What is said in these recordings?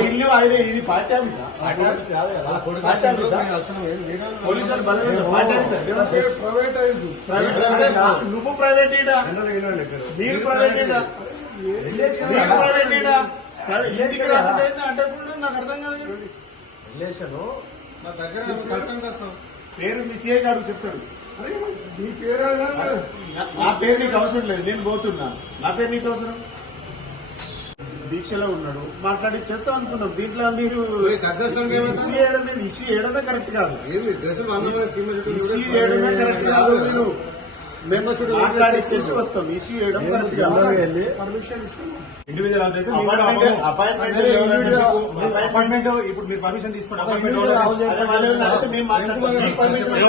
ఇల్లు ఆయన ఇది పార్టీ ఆఫీసా? పార్టీ ఆఫీస్ కాదు కదా, పార్టీ ఆఫీసా? పోలీసులు బలవంతం పార్టీ ఆఫీసా? ప్రైవేట్ నువ్వు ప్రైవేట్ ఈడా, మీరు ప్రైవేట్ ఈడా, మీరు ప్రైవేట్ ఈడా. ఇంటికి రాకుండా అంటే నాకు అర్థం కాదు. రిలేషన్ నా దగ్గర పేరు మీ సీఐ గారు చెప్తాడు. మీ పేరు నా పేరు నీకు అవసరం లేదు, నేను పోతున్నా. నా పేరు నీకు అవసరం. దీక్షలో ఉన్నాడు, మాట్లాడి చేస్తాం అనుకున్నాం. దీంట్లో మీరు ఇష్యూ చేయడమే కరెక్ట్ కాదు. ఇష్యూ చేయడమే కరెక్ట్ కాదు. మీరు మాట్లాడిచ్చేసి వస్తాం. ఇష్యూ చేయడం కరెక్ట్ కాదు. పర్మిషన్ ఇస్తున్నాం. ఇండివిజువల్ అపాయింట్మెంట్ ఇప్పుడు మీరు పర్మిషన్ తీసుకుంటే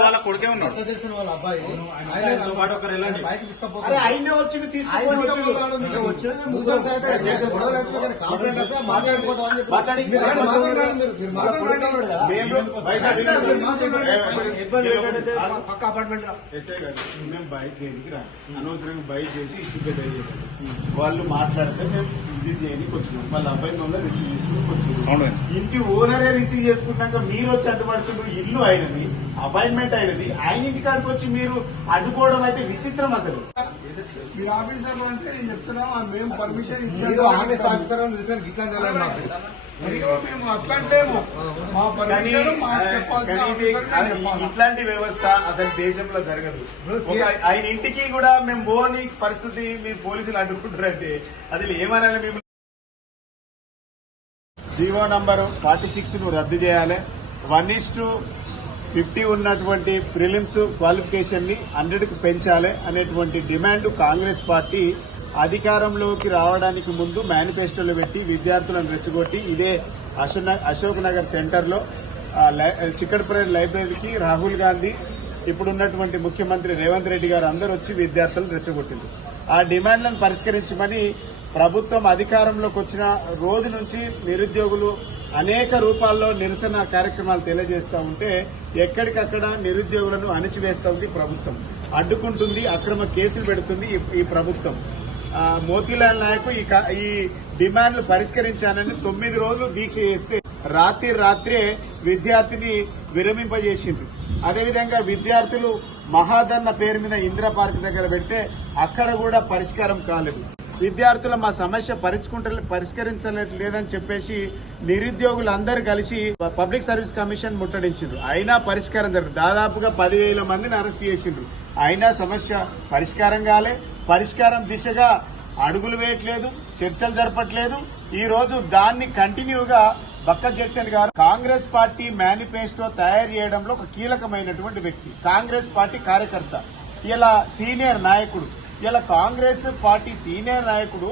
వాళ్ళ కొడుకే ఉన్నాడు. అయినా వచ్చి పక్క అపార్ట్మెంట్ మేము బైక్ చేయడానికి రా, అనవసరంగా బైక్ చేసి ఇష్యూ పెట్టేది. వాళ్ళు మాట్లాడితే మేము విజిట్ చేయడానికి వచ్చినాం. వాళ్ళ అబ్బాయి వల్ల రిసీవ్ చేసుకుని వచ్చినాం. ఇంటి ఓనరే రిసీవ్ చేసుకున్నాక మీరు వచ్చి అడ్డుపడుతున్నారు. ఇల్లు అయినది, అపాయింట్మెంట్ అయినది, ఆయన ఇంటి కాడికి వచ్చి మీరు అడ్డుకోవడం అయితే విచిత్రం. అసలు మీరు ఆఫీసర్లు అంటే నేను చెప్తున్నా, మేము పర్మిషన్ ఇచ్చాము. మేము అట్లాంటేమో మా పర్మిషన్ ఇట్లాంటి వ్యవస్థ అసలు దేశంలో జరగదు. ఆయన ఇంటికి కూడా మేము పోని పరిస్థితి మీరు పోలీసులు అడ్డుకుంటారంటే అసలు ఏమనాలి? మేము జీవో నంబర్ 46 ను రద్దు చేయాలి. 1:50 ఉన్నటువంటి ప్రిలిమ్స్ క్వాలిఫికేషన్ ని 100కు పెంచాలి అనేటువంటి డిమాండ్ కాంగ్రెస్ పార్టీ అధికారంలోకి రావడానికి ముందు మేనిఫెస్టోలో పెట్టి విద్యార్థులను రెచ్చగొట్టి ఇదే అశోక్ నగర్ సెంటర్ లో చిక్కడపరేడ్ లైబ్రరీకి రాహుల్ గాంధీ, ఇప్పుడున్నటువంటి ముఖ్యమంత్రి రేవంత్ రెడ్డి గారు అందరూ వచ్చి విద్యార్థులను రెచ్చగొట్టింది. ఆ డిమాండ్లను పరిష్కరించమని ప్రభుత్వం అధికారంలోకి వచ్చిన రోజు నుంచి నిరుద్యోగులు అనేక రూపాల్లో నిరసన కార్యక్రమాలు తెలియజేస్తూ ఉంటే ఎక్కడికక్కడ నిరుద్యోగులను అణిచివేస్తూ ఉంది ప్రభుత్వం, అడ్డుకుంటుంది, అక్రమ కేసులు పెడుతుంది ఈ ప్రభుత్వం. మోతీలాల్ నాయక్ ఈ డిమాండ్లు పరిష్కరించానని 9 రోజులు దీక్ష చేస్తే రాత్రే విద్యార్థిని విరమింపజేసిండ్రు. అదేవిధంగా విద్యార్థులు మహాధర్ణ పేరు మీద ఇందిరా పార్క్ దగ్గర పెడితే అక్కడ కూడా పరిష్కారం కాలేదు. విద్యార్థుల మా సమస్య పరిష్కరించలేదని చెప్పేసి నిరుద్యోగులందరూ కలిసి పబ్లిక్ సర్వీస్ కమిషన్ ముట్టడించారు. అయినా పరిష్కారం జరగదు. దాదాపుగా 10,000 మందిని అరెస్ట్ చేసిండ్రు. అయినా సమస్య పరిష్కారం కాలే. పరిష్కారం దిశగా అడుగులు వేయట్లేదు, చర్చలు జరపట్లేదు. ఈ రోజు దాన్ని కంటిన్యూగా బక్క జర్సన్ గారు కాంగ్రెస్ పార్టీ మేనిఫెస్టో తయారు చేయడంలో ఒక కీలకమైనటువంటి వ్యక్తి, కాంగ్రెస్ పార్టీ కార్యకర్త, ఇలా సీనియర్ నాయకుడు. ఇలా కాంగ్రెస్ పార్టీ సీనియర్ నాయకుడు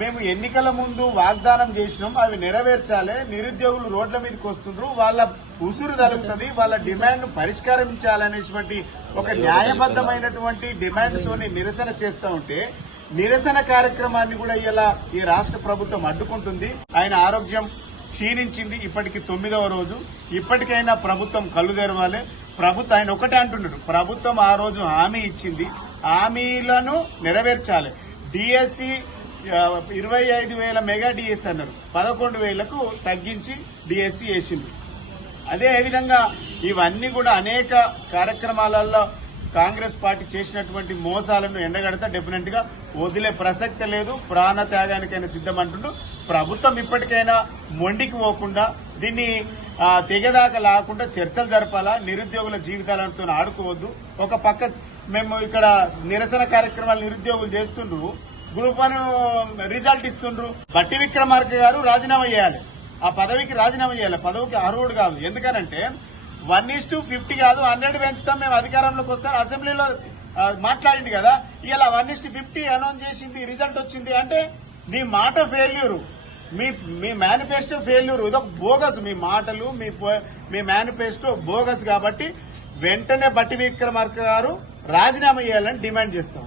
మేము ఎన్నికల ముందు వాగ్దానం చేసినాం, అవి నెరవేర్చాలి, నిరుద్యోగులు రోడ్ల మీదకి వస్తుండ్రు, వాళ్ళ ఉసురు తలుగుతుంది, వాళ్ళ డిమాండ్ పరిష్కరించాలనేటువంటి ఒక న్యాయబద్దమైనటువంటి డిమాండ్ తోని నిరసన చేస్తూ ఉంటే నిరసన కార్యక్రమాన్ని కూడా ఇలా ఈ రాష్ట్ర ప్రభుత్వం అడ్డుకుంటుంది. ఆయన ఆరోగ్యం క్షీణించింది, ఇప్పటికి 9వ రోజు. ఇప్పటికైనా ప్రభుత్వం కళ్ళు తెరవాలి. ఆయన ఒకటే అంటున్నాడు, ప్రభుత్వం ఆ రోజు హామీ ఇచ్చింది, హామీలను నెరవేర్చాలి. డిఎస్సి 25,000 మెగా డిఎస్సి అన్నారు, 11,000కు తగ్గించి డిఎస్సి వేసింది. అదే విధంగా ఇవన్నీ కూడా అనేక కార్యక్రమాలలో కాంగ్రెస్ పార్టీ చేసినటువంటి మోసాలను ఎండగడతా డెఫినెట్ గా వదిలే ప్రసక్తి లేదు. ప్రాణ త్యాగానికైనా సిద్దమంటుంటూ ప్రభుత్వం ఇప్పటికైనా మొండికి పోకుండా దీన్ని తెగదాకా లాకుండా చర్చలు జరపాలా. నిరుద్యోగుల జీవితాలతో ఆడుకోవద్దు. ఒక పక్క మేము ఇక్కడ నిరసన కార్యక్రమాలు నిరుద్యోగులు చేస్తుండ్రు, గ్రూప్ 1 రిజల్ట్ ఇస్తుండ్రు. బట్టి విక్రమార్క గారు రాజీనామా చేయాలి, ఆ పదవికి రాజీనామా చేయాలి. పదవికి అర్హుడు కాదు. ఎందుకనంటే 1:50 కాదు 100 పెంచుతాం మేము అధికారంలోకి వస్తాం అసెంబ్లీలో మాట్లాడింది కదా. ఇలా 1:50 అనౌన్స్ చేసింది, రిజల్ట్ వచ్చింది అంటే మీ మాట ఫెయిల్యూరు, మీ మేనిఫెస్టో ఫెయిల్యూరు, ఇదొక బోగస్. మీ మాటలు మీ మేనిఫెస్టో బోగస్. కాబట్టి వెంటనే బట్టి విక్రమార్క గారు రాజీనామా చేయాలని డిమాండ్ చేస్తాం.